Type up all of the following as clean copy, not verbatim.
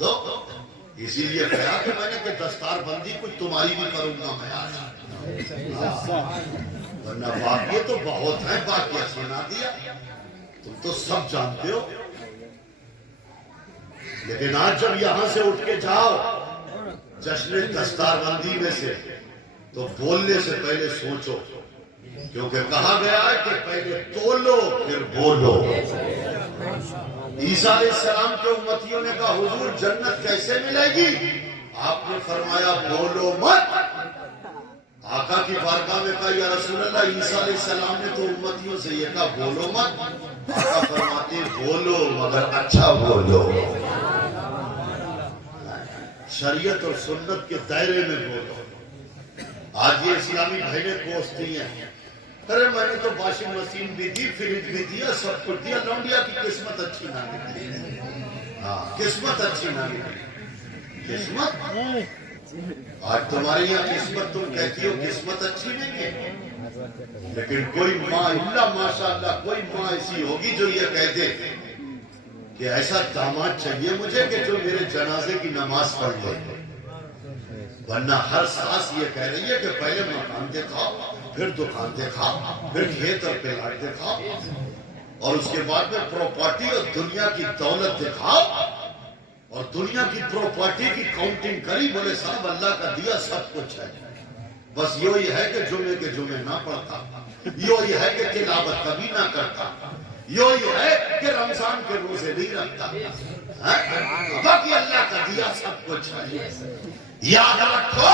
دو اسی لیے کہا کہ میں نے کہ دستار بندی کچھ تمہاری بھی کروں گا میں آج، ورنہ باقی تو بہت ہیں، باقی سنا دیا تم تو سب جانتے ہو، لیکن آج جب یہاں سے اٹھ کے جاؤ جشن دستار بندی میں سے تو بولنے سے پہلے سوچو، کیونکہ کہا گیا ہے کہ پہلے تولو پھر بولو۔ عیسیٰ علیہ السلام کے امتیوں نے کہا حضور جنت کیسے ملے گی؟ آپ نے فرمایا بولو مت۔ آقا کی بارگاہ میں کہا یا رسول اللہ عیسیٰ علیہ السلام نے تو امتیوں سے یہ کہا بولو مت، آقا فرماتے ہیں بولو مگر اچھا بولو، شریعت اور سنت کے دائرے میں بولو۔ آج یہ اسلامی بہنیں کوستی ہیں، ارے میں نے تو واشنگ مشین بھی دی، فریج بھی دیا، سب کچھ دیا، لونڈیا کی قسمت اچھی نہ نکلی۔ ہاں قسمت اچھی نہ نکلی، قسمت آج تمہاری یہاں قسمت تم کہتی ہو قسمت اچھی نہیں ہے، لیکن کوئی ماں اللہ ماشاءاللہ کوئی ماں ایسی ہوگی جو یہ کہہ دے کہ ایسا داماد چاہیے مجھے کہ جو میرے جنازے کی نماز پڑھ لے، ورنہ ہر ساس یہ کہہ رہی ہے کہ پہلے مکان دکھاؤ، پھر دکان دکھاؤ، پھر کھیت اور پلاٹ دکھاؤ، اور اس کے بعد میں پراپرٹی اور دنیا کی دولت دکھاؤ، اور دنیا کی پراپرٹی کی کاؤنٹنگ کری، بولے صاحب اللہ کا دیا سب کچھ ہے، بس یہی ہے کہ جمعے کے جمعے نہ پڑھتا، یہی ہے کہ تلاوت کبھی نہ کرتا، یہی ہے کہ رمضان کے روزے نہیں رکھتا، باقی اللہ کا دیا سب کچھ ہے۔ یاد رکھو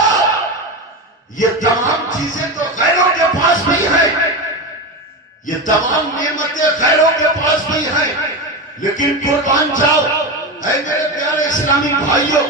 یہ تمام چیزیں تو غیروں کے پاس بھی ہیں، یہ تمام نعمتیں غیروں کے پاس بھی ہیں، لیکن قربان جاؤ اے میرے پیارے اسلامی بھائیوں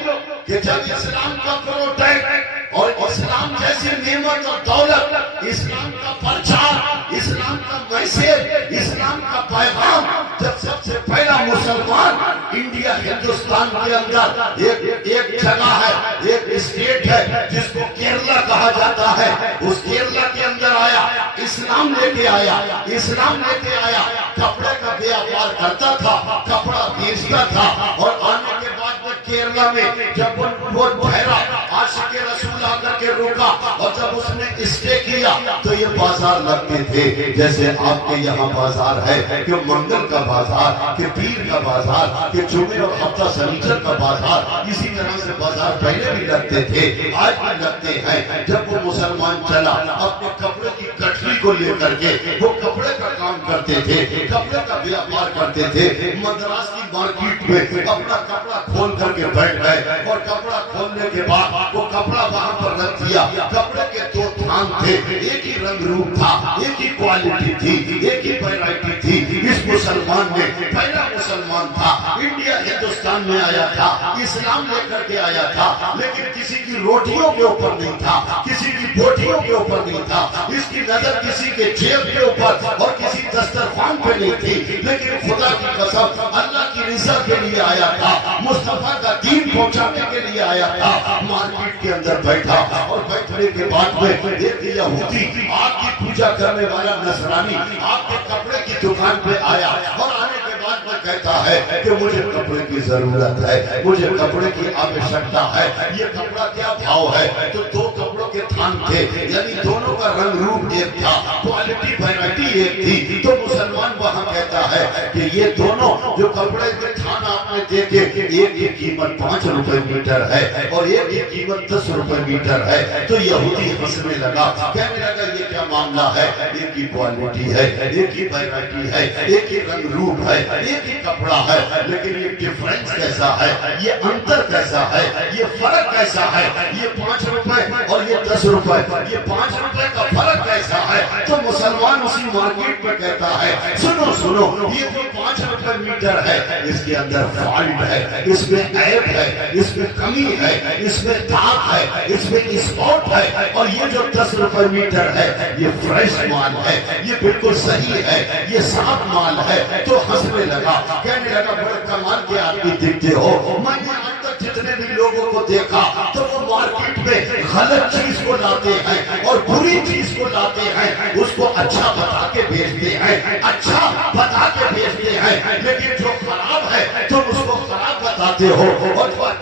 کہ جب اسلام کا پروٹیکٹ اور اسلام جیسی نعمت اور دولت، اسلام کا پرچار، اسلام کا میسج، اسلام کا پیغام جب سب سے پہلا مسلمان انڈیا ہندوستان کے اندر ایک جگہ ہے، ایک اسٹیٹ ہے جس کو کیرلا کہا جاتا ہے، اس کیرلا کے اندر آیا، اسلام لے کے آیا، اسلام لے کے آیا، کپڑے کا بیاپار کرتا تھا، کپڑا بیچتا تھا، اور آنے کے بعد وہ کیرلا میں جب وہ ٹھہرا عاشق رسول آ کر کے روکا، اور جب اس نے اسٹے کیا تو یہ بازار لگتے تھے جیسے آپ کے یہاں بازار ہے کہ منگل کا بازار، کہ پیر کا بازار، کہ جمعے اور ہفتہ سنیچر کا بازار، اسی طرح سے بازار پہلے بھی لگتے تھے، آج بھی لگتے ہیں۔ جب وہ مسلمان چلا اپنے کپڑے کی گٹھلی کو لے کر کے وہ کپڑے کا کام کرتے تھے، کپڑے کا بیاپار کرتے تھے، مدراس کی مارکیٹ میں اپنا کپڑا کھول کر کے بیٹھ گئے، اور کپڑا کھولنے کے بعد وہ کپڑا وہاں پر رکھ دیا۔ کپڑے کے دو تھان تھے، ایک ہی رنگ روپ تھا، ایک ہی کوالٹی تھی، ایک ہی ویرائٹی تھی۔ اس مسلمان نے پہلا مسلمان تھا، انڈیا ہندوستان میں آیا تھا، اسلام لے کر کے آیا تھا، لیکن کسی کی روٹیوں کے اوپر نہیں تھا، کسی کی بوٹیوں کے اوپر نہیں تھا، اس کی نظر کسی کے جیب کے اوپر اور کسی دسترخوان پہ نہیں تھی، لیکن خدا کی قسم اللہ کی رضا کے لیے آیا تھا، مصطفیٰ کا دین پہنچانے کے لیے آیا تھا۔ مارکیٹ کے اندر بیٹھا، اور بیٹھنے کے بعد میں ایک یہودی آپ کی پوجا کرنے والا نصرانی آپ کے کپڑے کی دکان پہ آیا، اور آنے کے بعد میں کہتا ہے کہ مجھے کپڑے کی ضرورت ہے، مجھے کپڑے کی آوشکتا ہے، یہ کپڑا کیا بھاؤ ہے؟ تو دو کپڑوں کے تھان تھے، یعنی دونوں کا رنگ روپ ایک تھا، کوالٹی ویرائٹی ایک تھی۔ تو مسلمان وہاں کہتا ہے کہ یہ دونوں جو کپڑے کے تھان آپ نے دیکھے، ایک کی قیمت 5 روپے میٹر ہے اور ایک کی قیمت 10 روپے میٹر ہے۔ تو یہودی ہنسنے لگا، کہنے لگا یہ کیا معاملہ ہے؟ ایک ہی کوالٹی ہے، ایک ہی ویرائٹی ہے، ایک ہی رنگ روپ ہے، ایک ہی کپڑا ہے، لیکن یہ ڈیفرنس کیسا ہے، یہ انتر کیسا ہے، یہ فرق کیسا ہے؟ یہ 5 روپے اور یہ 10 روپے، یہ 5 روپے کا فرق کیسا ہے؟ تو مسلمان اسی مارکیٹ میں کہتا ہے سنو سنو، یہ جو 5 روپے میٹر ہے اس کے اندر فالٹ ہے، اس میں عیب ہے، اس میں کمی ہے، اس میں داغ ہے، اس میں اسپاٹ ہے، اور یہ جو 10 روپے میٹر ہے یہ فریش مال ہے، یہ بالکل صحیح ہے، یہ صاف مال ہے۔ تو ہنسنے لگا، کہنے لگا بڑے کمال کے آدمی دکھتے ہو، میں نے آج تک جتنے بھی لوگوں کو دیکھا تو وہ مارکیٹ میں غلط چیز کو لاتے ہیں اور بری چیز کو لاتے ہیں، اس کو اچھا بتا کے بیچتے ہیں، اچھا بتا کے بیچتے ہیں، لیکن جو خراب ہے تم اس کو خراب بتاتے ہو، اور جو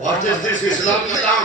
What is this Islam Islam?